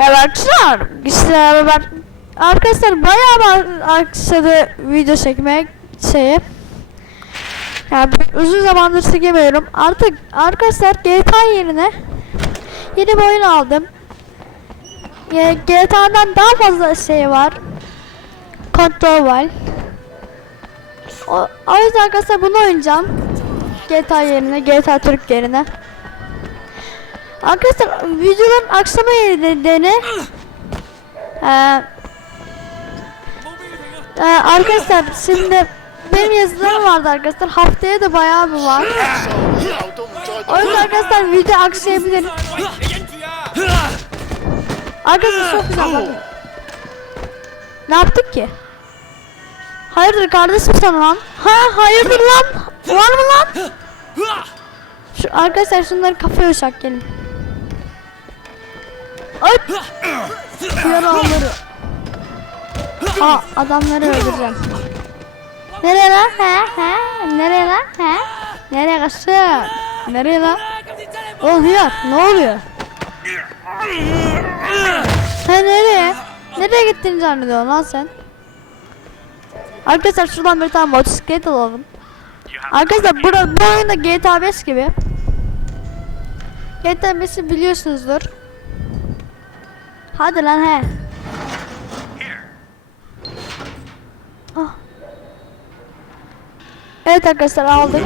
Ya arkadaşlar işte ben arkadaşlar bayağı bir aksadı video çekmek şeyi. Yani uzun zamandır çekemiyorum. Artık arkadaşlar GTA yerine yeni bir oyun aldım. GTA'dan daha fazla şey var. Kontrol var. O, o yüzden arkadaşlar bunu oynayacağım. GTA yerine, GTA Türk yerine. Arkadaşlar videoların akşama yerine ee, ee, arkadaşlar şimdi benim yazılarım vardı arkadaşlar haftaya da bayağı bir var. O yüzden arkadaşlar video aksayabilir. Arkadaşlar çok güzel. Ne yaptık ki? Hayırdır kardeşim sana lan? Ha hayırdır lan? Var mı lan? Şu arkadaşlar şunları kafaya uçak gelin. Ay! Yaraları. Aa adamları öldüreceğim. Nereye lan? He he. Nereye lan? He? Nereye kaçtın? Nereye lan? Oluyor. Ne oluyor? Sen nereye? Nereye gittin zannediyorsun lan sen? Arkadaşlar şuradan bir tane motosiklet alalım. Arkadaşlar bura, bu oyunda GTA 5 gibi. GTA 5'i biliyorsunuzdur. Hadi lan he. Ah. Evet arkadaşlar aldık.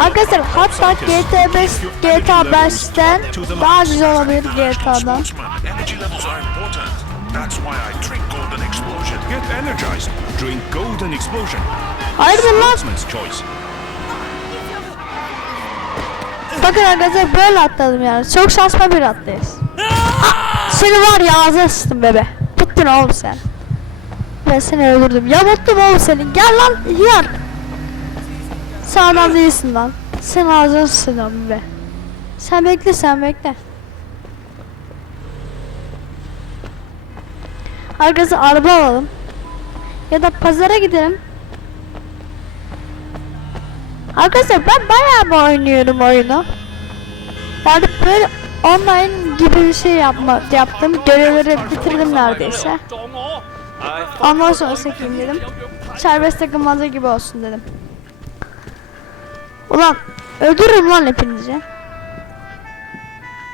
Arkadaşlar hatta GTA 5 to lift your energy GTA levels 5'ten to the daha güzel olabilir GTA'dan. sportsman, energy Bakın arkadaşlar böyle atladım yani. Çok saçma bir atlayış. Ah, Seni var ya ağzına sıçtım bebe. Bittin oğlum sen. Ben seni öldürdüm. Ya mutlu oğlum senin. Gel lan hıyar. Sen adam değilsin lan. Sen ağzına sıçtım bebe. Sen bekle sen bekle. Arkadaşlar araba alalım. Ya da pazara gidelim. Arkadaşlar ben bayağı bir oynuyorum oyunu. Yani böyle online gibi bir şey yapma, yaptım. Görevleri bitirdim neredeyse. Ondan sonra çekeyim dedim. Serbest takılmaca gibi olsun dedim. Ulan öldürürüm lan hepinizi.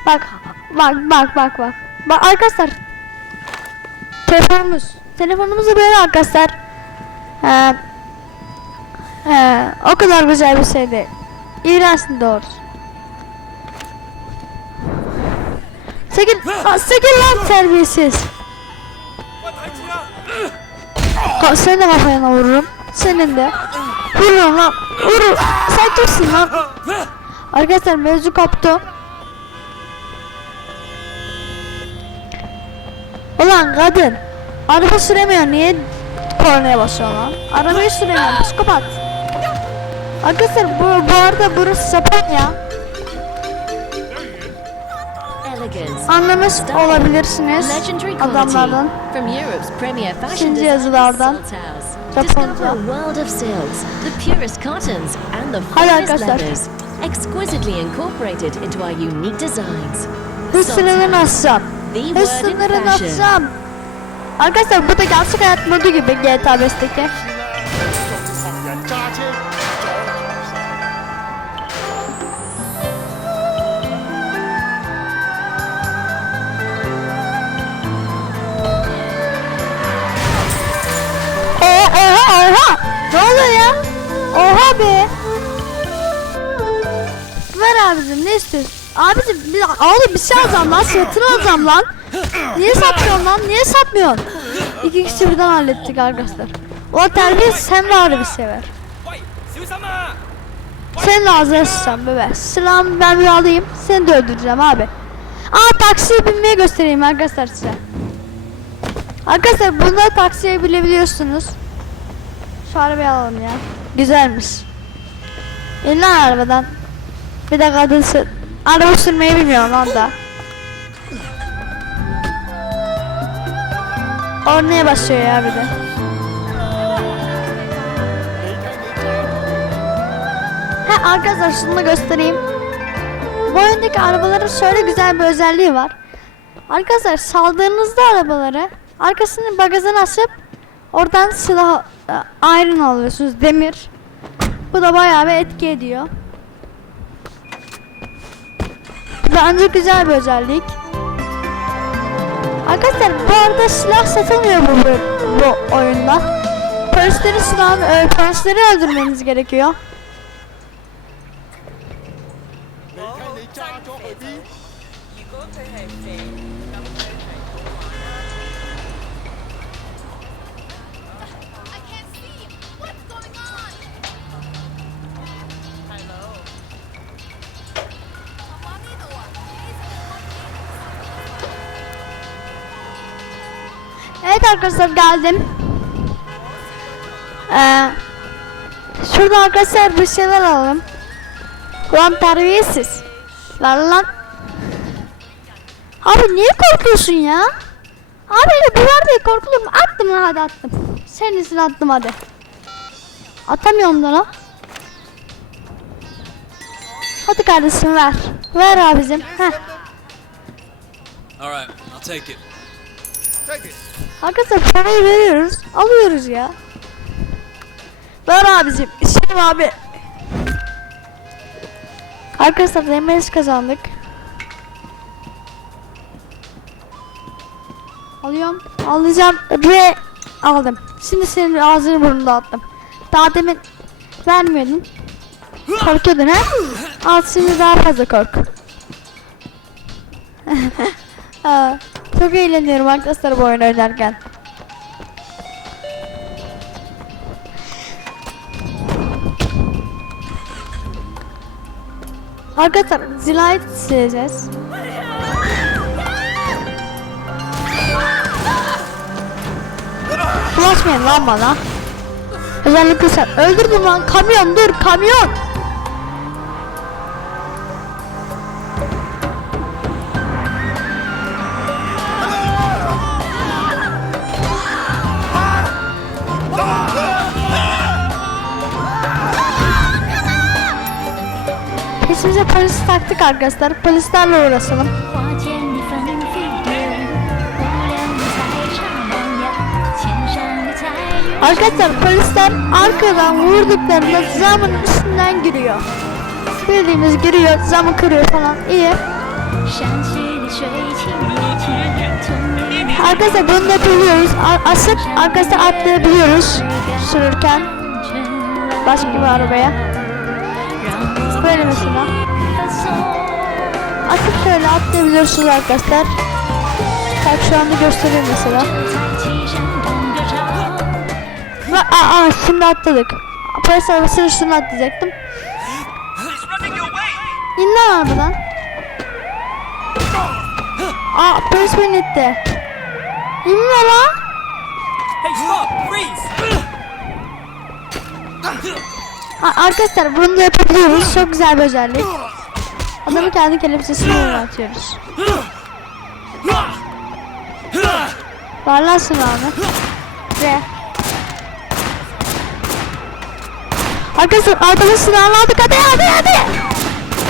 Bak bak bak bak bak. Bak arkadaşlar. Telefonumuz. Telefonumuz da böyle arkadaşlar. Ee, He, o kadar güzel bir şey değil. İğrençsin doğrusu. Aa, sakın lan terbiyesiz. Ka seni de kafana vururum. Senin de. Vururum lan. Vururum. Sen kimsin lan? Arkadaşlar mevzu koptu. Ulan kadın. Araba süremiyor. Niye kornaya basıyor lan? Arabayı süremiyor. Psikopat. Arkadaşlar bu, bu arada burası Japonya. Elegance. Anlamış olabilirsiniz adamlardan. designer yazılardan. Japonca. Discover a world of silks, the purest cottons, and the Hadi arkadaşlar. exquisitely incorporated into our unique designs. Arkadaşlar bu da gerçek hayat modu gibi GTA 5'teki. Oluyor ya? Oha be. Ver abicim ne istiyorsun? Abicim bir, oğlum bir şey alacağım lan satın alacağım lan. Niye satmıyorsun lan? Niye satmıyorsun? İki kişi birden hallettik arkadaşlar. Ulan terbiye sen de bir sever. Senin ağzına sıçacağım bebe. Silahımı ben bir alayım. Seni de öldüreceğim abi. Aa taksiye binmeye göstereyim arkadaşlar size. Arkadaşlar bunda taksiye binebiliyorsunuz. Şu arabayı alalım ya. Güzelmiş. İn arabadan. Bir de kadın sür... Araba sürmeyi bilmiyorum lan da. Ornaya basıyor ya bir de. Ha arkadaşlar şunu da göstereyim. bu oyundaki arabaların şöyle güzel bir özelliği var. Arkadaşlar saldığınızda arabaları arkasını bagajını açıp oradan silah iron alıyorsunuz demir. Bu da bayağı bir etki ediyor. Bence güzel bir özellik. Arkadaşlar bu arada silah satılmıyor bu, bu, oyunda. Polisleri silahını, e, öldürmeniz gerekiyor. Evet arkadaşlar geldim. Ee, şurada arkadaşlar bir şeyler alalım. Ulan terbiyesiz. Lan lan. Abi niye korkuyorsun ya? Abi bu var diye korkulur? Attım lan hadi attım. Senin için attım hadi. Atamıyorum da lan. Hadi kardeşim ver. Ver abicim. Heh. All right, I'll take it. Arkadaşlar parayı veriyoruz. Alıyoruz ya. Ver abicim. İşim abi. Arkadaşlar DMS kazandık. Alıyorum. Alacağım. R aldım. Şimdi senin ağzını burnunu dağıttım. Daha demin vermiyordun. Korkuyordun ha? Al şimdi daha fazla kork. Çok eğleniyorum arkadaşlar bu oyunu oynarken. Arkadaşlar zilayet sileceğiz. Bulaşmayın lan bana. Özellikle sen öldürdün lan kamyon dur kamyon. İsmimize polis taktık arkadaşlar. Polislerle uğraşalım. Arkadaşlar polisler arkadan vurduklarında camın üstünden giriyor. Bildiğimiz giriyor, camı kırıyor falan. İyi. Arkadaşlar bunu yapabiliyoruz. Asıp arkadaşlar atlayabiliyoruz sürürken. Başka bir arabaya. Böyle mesela. Atıp şöyle atlayabiliyorsunuz arkadaşlar. Bak şu anda göstereyim mesela. Ve aa, şimdi atladık. Polis arabasının üstüne atlayacaktım. İndi arabadan. Aa polis beni itti. İnme lan. Hey stop freeze. Arkadaşlar bunu da yapabiliyoruz. Çok güzel bir özellik. Adamı kendi kelepçesine oynatıyoruz. Var lan silahını. Ve Arkadaşlar arkadaş silahını aldık hadi hadi hadi.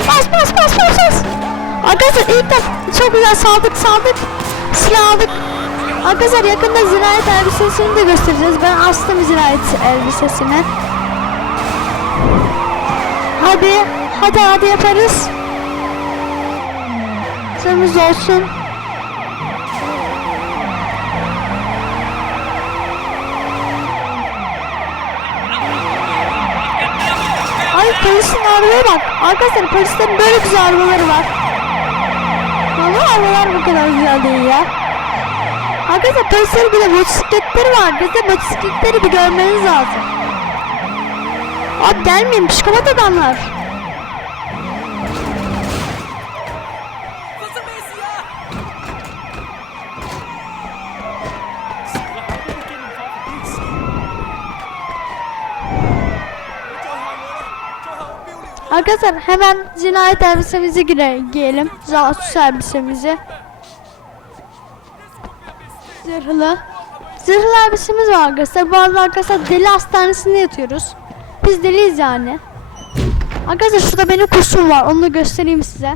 Bas bas bas bas bas. Arkadaşlar ilk de çok güzel saldık saldık. Silah aldık. Arkadaşlar yakında zirayet elbisesini de göstereceğiz. Ben astım zirayet elbisesini. Hadi, hadi hadi yaparız. Sözümüz olsun. Ay polisin arabaya bak. Arkadaşlar polislerin böyle güzel arabaları var. Ama arabalar bu kadar güzel değil ya. Arkadaşlar polislerin bir de motosikletleri var. Arkadaşlar motosikletleri bir görmeniz lazım. Abi gelmeyin psikopat adamlar. Arkadaşlar hemen cinayet elbisemizi gire giyelim. Casus elbisemizi. Zırhlı. Zırhlı elbisemiz var arkadaşlar. Bu arada arkadaşlar deli hastanesinde yatıyoruz. Biz deliyiz yani. Arkadaşlar şurada benim kuşum var. Onu da göstereyim size.